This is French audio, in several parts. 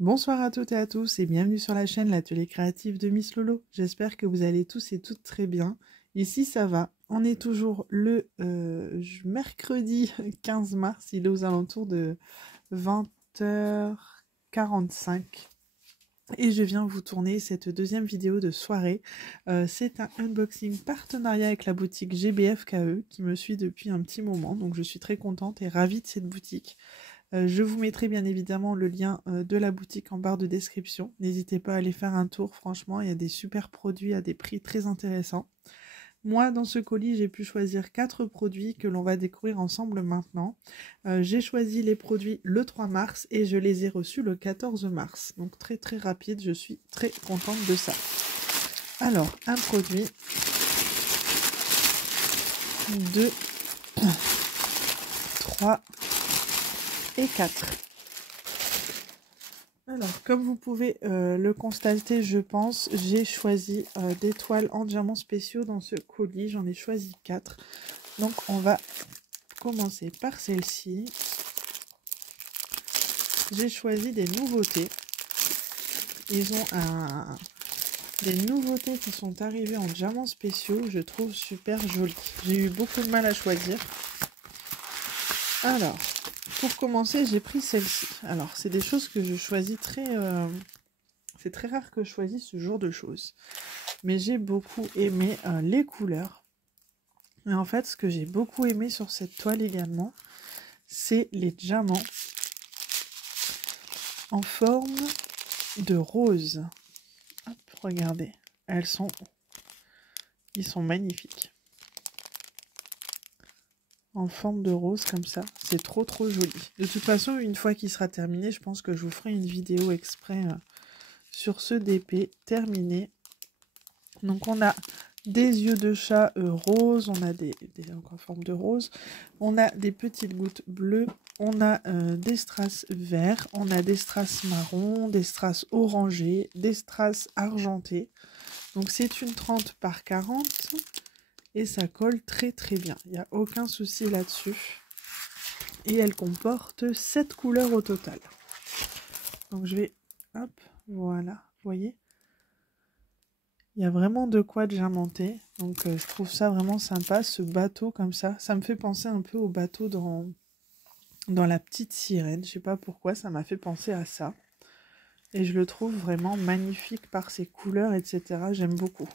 Bonsoir à toutes et à tous et bienvenue sur la chaîne L'Atelier Créatif de Miss Lolo. J'espère que vous allez tous et toutes très bien. Ici ça va, on est toujours le mercredi 15 mars, il est aux alentours de 20h45. Et je viens vous tourner cette deuxième vidéo de soirée. C'est un unboxing partenariat avec la boutique GBFKE qui me suit depuis un petit moment. Donc je suis très contente et ravie de cette boutique. Je vous mettrai bien évidemment le lien de la boutique en barre de description. N'hésitez pas à aller faire un tour, franchement, il y a des super produits à des prix très intéressants. Moi, dans ce colis, j'ai pu choisir 4 produits que l'on va découvrir ensemble maintenant. J'ai choisi les produits le 3 mars et je les ai reçus le 14 mars. Donc très très rapide, je suis très contente de ça. Alors, un produit, 2, 3 et 4. Alors, comme vous pouvez le constater, je pense, j'ai choisi des toiles en diamants spéciaux dans ce colis. J'en ai choisi 4. Donc, on va commencer par celle-ci. J'ai choisi des nouveautés. Ils ont des nouveautés qui sont arrivées en diamants spéciaux. Je trouve super joli. J'ai eu beaucoup de mal à choisir. Alors, pour commencer, j'ai pris celle-ci. Alors, c'est des choses que je choisis très... c'est très rare que je choisisse ce genre de choses. Mais j'ai beaucoup aimé les couleurs. Et en fait, ce que j'ai beaucoup aimé sur cette toile également, c'est les diamants en forme de rose. Hop, regardez. Ils sont magnifiques. En forme de rose comme ça. C'est trop trop joli. De toute façon, une fois qu'il sera terminé, je pense que je vous ferai une vidéo exprès sur ce DP terminé. Donc on a des yeux de chat roses, on a des en forme de rose, on a des petites gouttes bleues, on a des strass verts, on a des strass marron, des strass orangés, des strass argentés. Donc c'est une 30 par 40 et ça colle très très bien, il n'y a aucun souci là-dessus. Et elle comporte 7 couleurs au total. Donc je vais, hop, voilà, vous voyez. Il y a vraiment de quoi diamanter, donc je trouve ça vraiment sympa, ce bateau comme ça. Ça me fait penser un peu au bateau dans La Petite Sirène, je sais pas pourquoi, ça m'a fait penser à ça. Et je le trouve vraiment magnifique par ses couleurs, etc. J'aime beaucoup.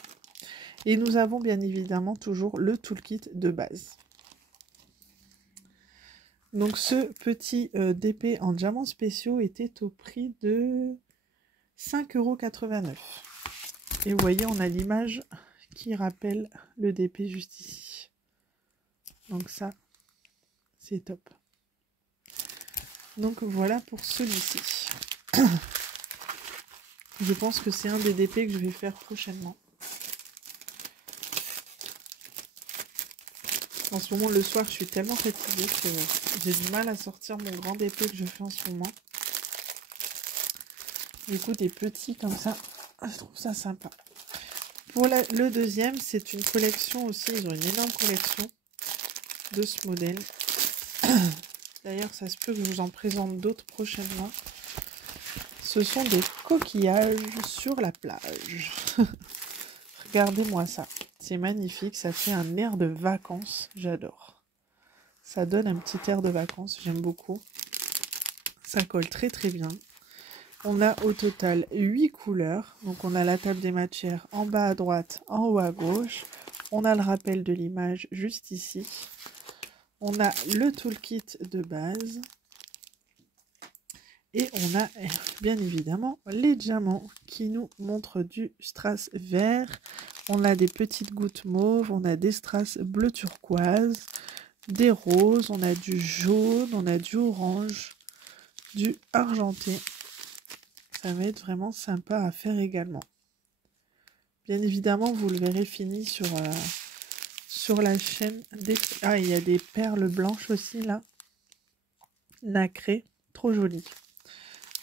Et nous avons bien évidemment toujours le toolkit de base. Donc ce petit DP en diamants spéciaux était au prix de 5,89 €. Et vous voyez, on a l'image qui rappelle le DP juste ici. Donc ça, c'est top. Donc voilà pour celui-ci. Je pense que c'est un des DP que je vais faire prochainement. En ce moment, le soir, je suis tellement fatiguée que j'ai du mal à sortir mon grand DP que je fais en ce moment. Du coup, des petits comme ça, je trouve ça sympa. Pour le deuxième, c'est une collection aussi. Ils ont une énorme collection de ce modèle. D'ailleurs, ça se peut que je vous en présente d'autres prochainement. Ce sont des coquillages sur la plage. Regardez-moi ça. C'est magnifique. Ça fait un air de vacances. J'adore. Ça donne un petit air de vacances. J'aime beaucoup. Ça colle très très bien. On a au total 8 couleurs. Donc on a la table des matières en bas à droite, en haut à gauche. On a le rappel de l'image juste ici. On a le toolkit de base. Et on a bien évidemment les diamants qui nous montrent du strass vert. On a des petites gouttes mauves, on a des strass bleu turquoise, des roses, on a du jaune, on a du orange, du argenté. Ça va être vraiment sympa à faire également. Bien évidemment, vous le verrez fini sur la chaîne. Ah, il y a des perles blanches aussi là. Nacrées, trop jolies.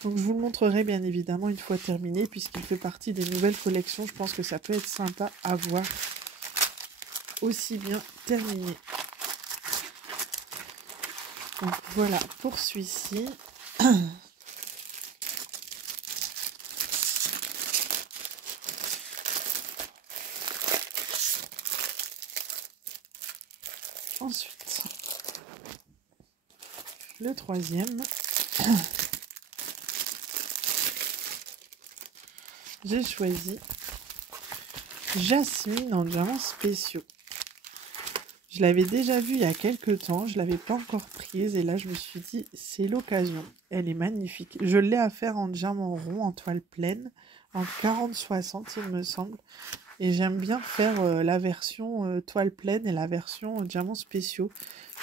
Donc je vous le montrerai bien évidemment une fois terminé, puisqu'il fait partie des nouvelles collections. Je pense que ça peut être sympa à voir aussi bien terminé. Donc voilà pour celui-ci. troisième. J'ai choisi Jasmine en diamants spéciaux. Je l'avais déjà vue il y a quelques temps, je ne l'avais pas encore prise et là je me suis dit c'est l'occasion. Elle est magnifique. Je l'ai à faire en diamant rond, en toile pleine, en 40-60 il me semble. Et j'aime bien faire la version toile pleine et la version diamants spéciaux.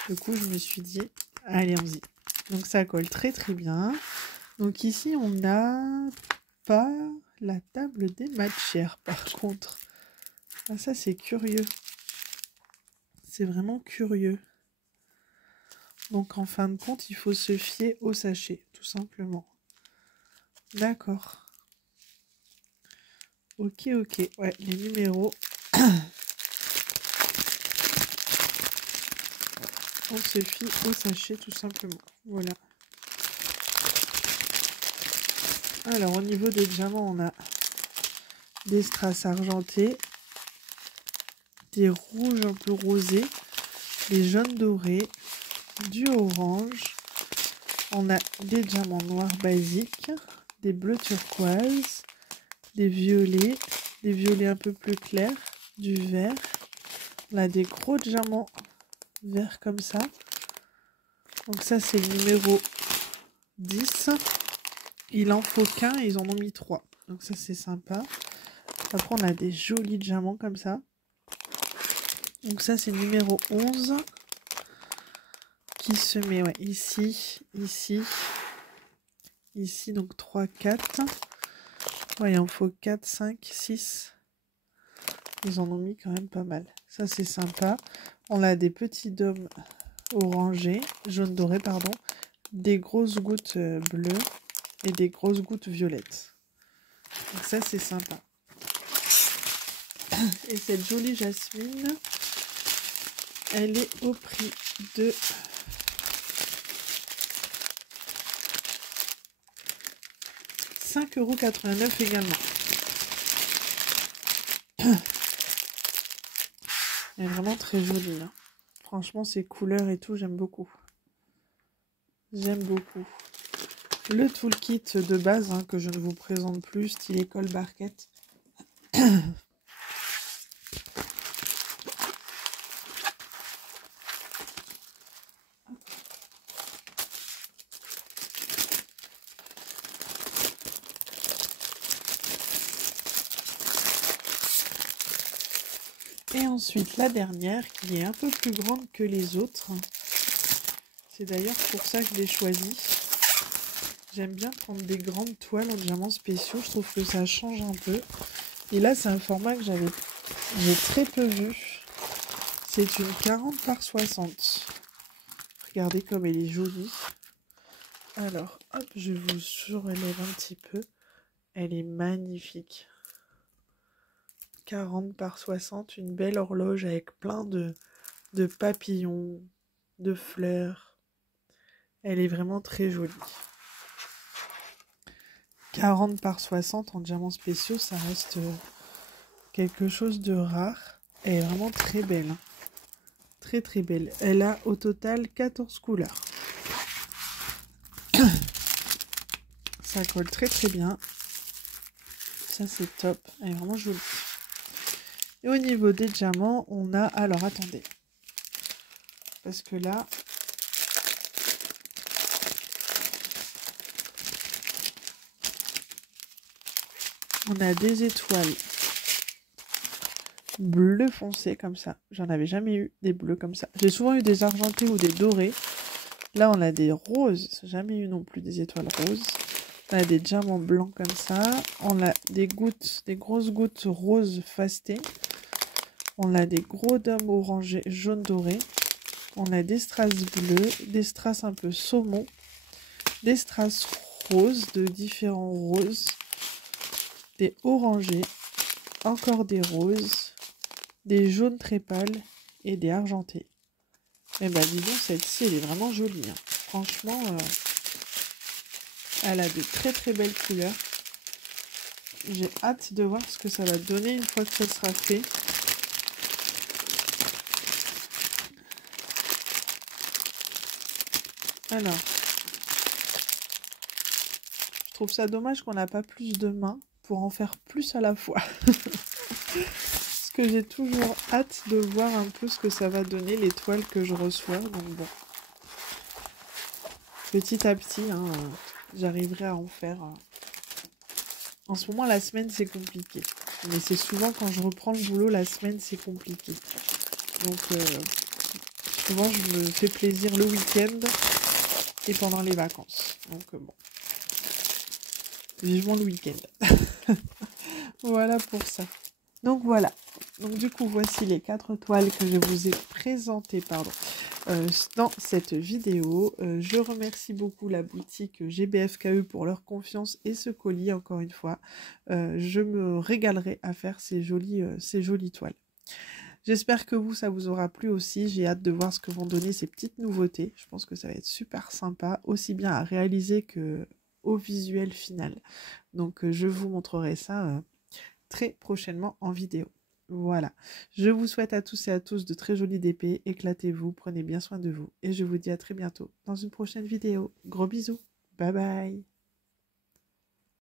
Du coup je me suis dit allez on y. Donc ça colle très très bien. Donc ici on n'a pas la table des matières par contre. Ah ça c'est curieux. C'est vraiment curieux. Donc en fin de compte, il faut se fier au sachet, tout simplement. D'accord. Ok, ok. Ouais, les numéros. On se fie au sachet, tout simplement. Voilà. Alors au niveau des diamants, on a des strass argentés, des rouges un peu rosés, des jaunes dorés, du orange. On a des diamants noirs basiques, des bleus turquoise, des violets un peu plus clairs, du vert. On a des gros diamants verts comme ça. Donc ça c'est le numéro 10. Il en faut qu'un et ils en ont mis 3. Donc ça c'est sympa. Après on a des jolis diamants comme ça. Donc ça c'est le numéro 11. Qui se met ouais, ici, ici, ici. Donc 3, 4. Ouais, il en faut 4, 5, 6. Ils en ont mis quand même pas mal. Ça c'est sympa. On a des petits dômes orangés, jaune doré pardon, des grosses gouttes bleues et des grosses gouttes violettes. Donc ça c'est sympa. Et cette jolie jasmine, elle est au prix de 5,89 € également. Elle est vraiment très jolie. Hein. Franchement, ces couleurs et tout, j'aime beaucoup. J'aime beaucoup. Le toolkit de base, hein, que je ne vous présente plus, style école barquette. Et ensuite, la dernière, qui est un peu plus grande que les autres. C'est d'ailleurs pour ça que je l'ai choisie. J'aime bien prendre des grandes toiles en diamants spéciaux. Je trouve que ça change un peu. Et là, c'est un format que j'ai très peu vu. C'est une 40 par 60. Regardez comme elle est jolie. Alors, hop, je vous surélève un petit peu. Elle est magnifique. 40 par 60, une belle horloge avec plein de papillons, de fleurs. Elle est vraiment très jolie. 40 par 60 en diamants spéciaux, ça reste quelque chose de rare. Elle est vraiment très belle. Hein. Très très belle. Elle a au total 14 couleurs. Ça colle très très bien. Ça c'est top. Elle est vraiment jolie. Et au niveau des diamants, on a... Alors attendez. Parce que là... On a des étoiles bleu foncé comme ça. J'en avais jamais eu des bleus comme ça. J'ai souvent eu des argentés ou des dorés. Là, on a des roses. Jamais eu non plus des étoiles roses. On a des diamants blancs comme ça. On a des gouttes, des grosses gouttes roses fastées. On a des gros dômes orangés, jaune doré. On a des strass bleus, des strass un peu saumon, des strass roses, de différents roses, des orangés, encore des roses, des jaunes très pâles et des argentés. Et bah dis donc, celle-ci, elle est vraiment jolie. Hein. Franchement, elle a de très très belles couleurs. J'ai hâte de voir ce que ça va donner une fois que ça sera fait. Alors, trouve ça dommage qu'on n'a pas plus de mains pour en faire plus à la fois. Parce que j'ai toujours hâte de voir un peu ce que ça va donner, les toiles que je reçois. Donc bon, petit à petit, hein, j'arriverai à en faire. En ce moment, la semaine, c'est compliqué. Mais c'est souvent quand je reprends le boulot, la semaine, c'est compliqué. Donc, souvent, je me fais plaisir le week-end et pendant les vacances. Donc, bon. Vivement le week-end. Voilà pour ça. Donc, voilà. Donc, du coup, voici les 4 toiles que je vous ai présentées, dans cette vidéo. Je remercie beaucoup la boutique GBFKE pour leur confiance et ce colis, encore une fois. Je me régalerai à faire ces jolies toiles. J'espère que ça vous aura plu aussi. J'ai hâte de voir ce que vont donner ces petites nouveautés. Je pense que ça va être super sympa, aussi bien à réaliser que au visuel final. Donc, je vous montrerai ça très prochainement en vidéo. Voilà, je vous souhaite à tous et à tous de très jolies DP, éclatez-vous, prenez bien soin de vous et je vous dis à très bientôt dans une prochaine vidéo. Gros bisous, bye bye.